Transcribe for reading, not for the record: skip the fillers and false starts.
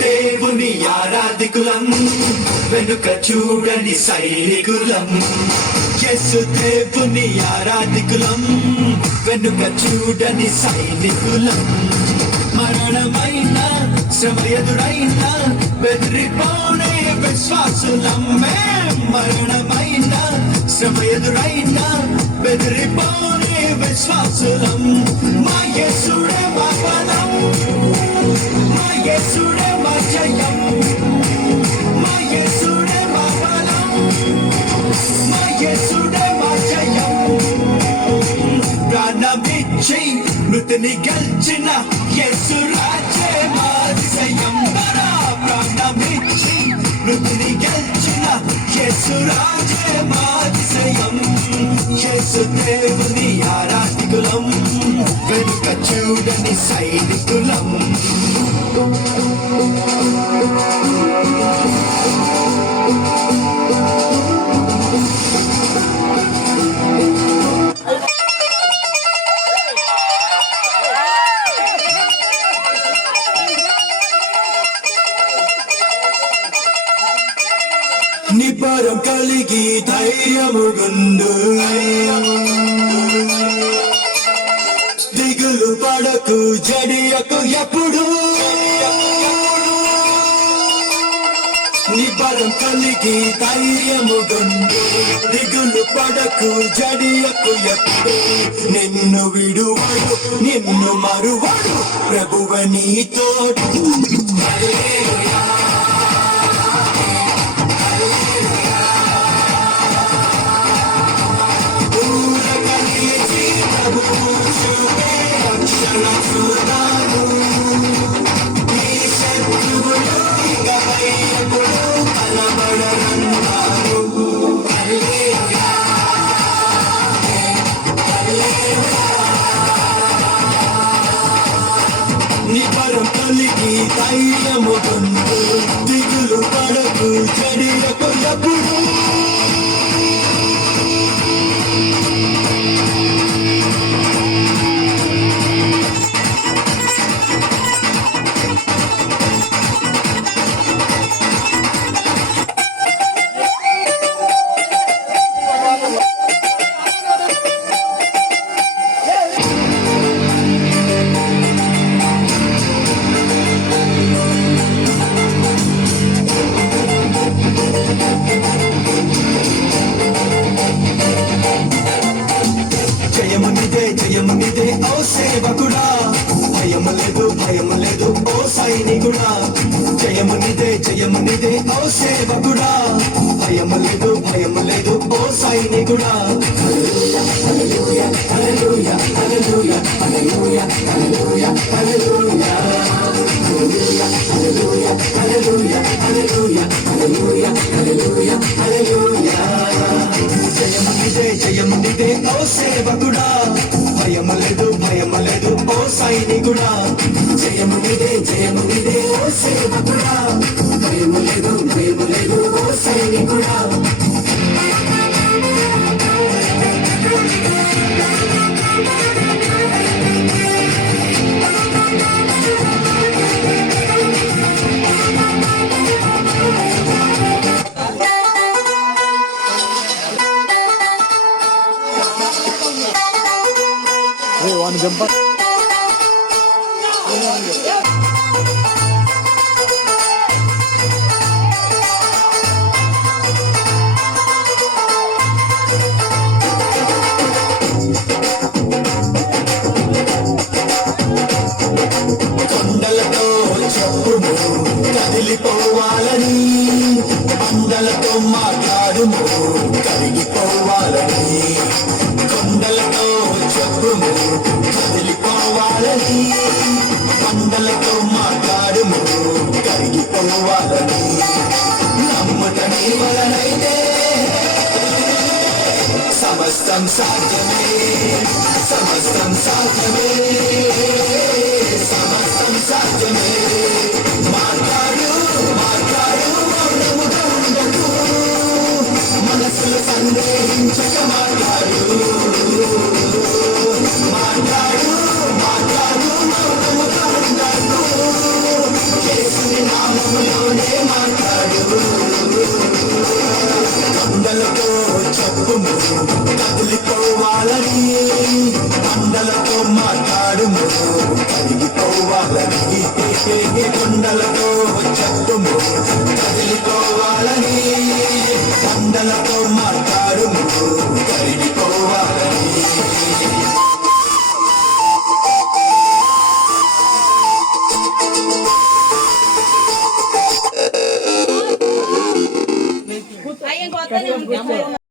దేవుని ఆరాధికులం వెనుక చూడని సైనికులం. యేసు దేవుని ఆరాధికులం వెనుక చూడని సైనికులం. మరణమైన శ్రమ ఎదురైన బెదిరిపోనే విశ్వాసులం. మరణమైన శ్రమ ఎదురైన బెదిరిపోనే విశ్వాసులం. మా యేసుడే మా బలం, మా యేసుడే మా జయం, మా యేసుడే మా బలం, మా యేసుడే మా జయం. ప్రాణమిచ్చి మృతిని గెలిచిన యేసు రాజే మా అతిశయం. ప్రాణమిచ్చి మృతిని గెలిచిన యేసు రాజే మా అతిశయం. యేసు దేవుని ఆరాధికులం వెనుక చూడని సైనికులం. నిబ్బరం కలిగి ధైర్యముగుండు, దిగులు పడకు జడియకు ఎప్పుడు. నిబ్బరం కలిగి ధైర్యముగుండు, దిగులు పడకు జడియకు ఎప్పుడు. నిన్ను విడువడు నిన్ను మరువడు ప్రభువ నీతోడు. నిబ్బరం కలిగి ధైర్యముగుండు, దిగులు పడకు జడియకు ఎప్పుడు. జయమునిదే ఓ సేవకుడా, భయము లేదు భయము లేదు ఓ సైనికుడా. జయమునిదే ఓ సేవకుడా, భయము లేదు భయము లేదు ఓ సైనికుడా. హల్లెలూయా హల్లెలూయా హల్లెలూయా హల్లెలూయా హల్లెలూయా హల్లెలూయా హల్లెలూయా హల్లెలూయా హల్లెలూయా హల్లెలూయా హల్లెలూయా హల్లెలూయా. జయమునిదే ఓ సేవకుడా, భయము లేదు ఓ సైనికుడా. జయమునిదే ఓ సేవకుడా, భయము లేదు ఓ సైనికుడా. jump up. కొండలతో చెప్పుము కదిలిపోవాలని, అందలతో మాట్లాడుము కరిగిపోవాలని. కొండలతో చెప్పుము కదిలిపోవాలని, అందలతో మాట్లాడు కరిగిపోవాలని నమ్ముట నీ వలనైతే సమస్తం సాధ్యమే సమస్తం సాధ్యమే సమస్తం సాధ్యమే మాట్లాడు మాట్లాడు మౌనముగా ఉండకు మనసులో సందేహించక మాట్లాడు మాట్లాడు మాట్లాడు మౌనముగా ఉండకు యేసుని నామములోనే మాట్లాడు కొండలతో చెప్పుము కదిలిపోవాలని కొండలతో మాట్లాడుము కరిగిపోవాలని కొండలతో చెప్పుము కదిలిపోవాలని కొండలతో మాట్లాడుము కరిగిపోవాలని Ay, en cuanto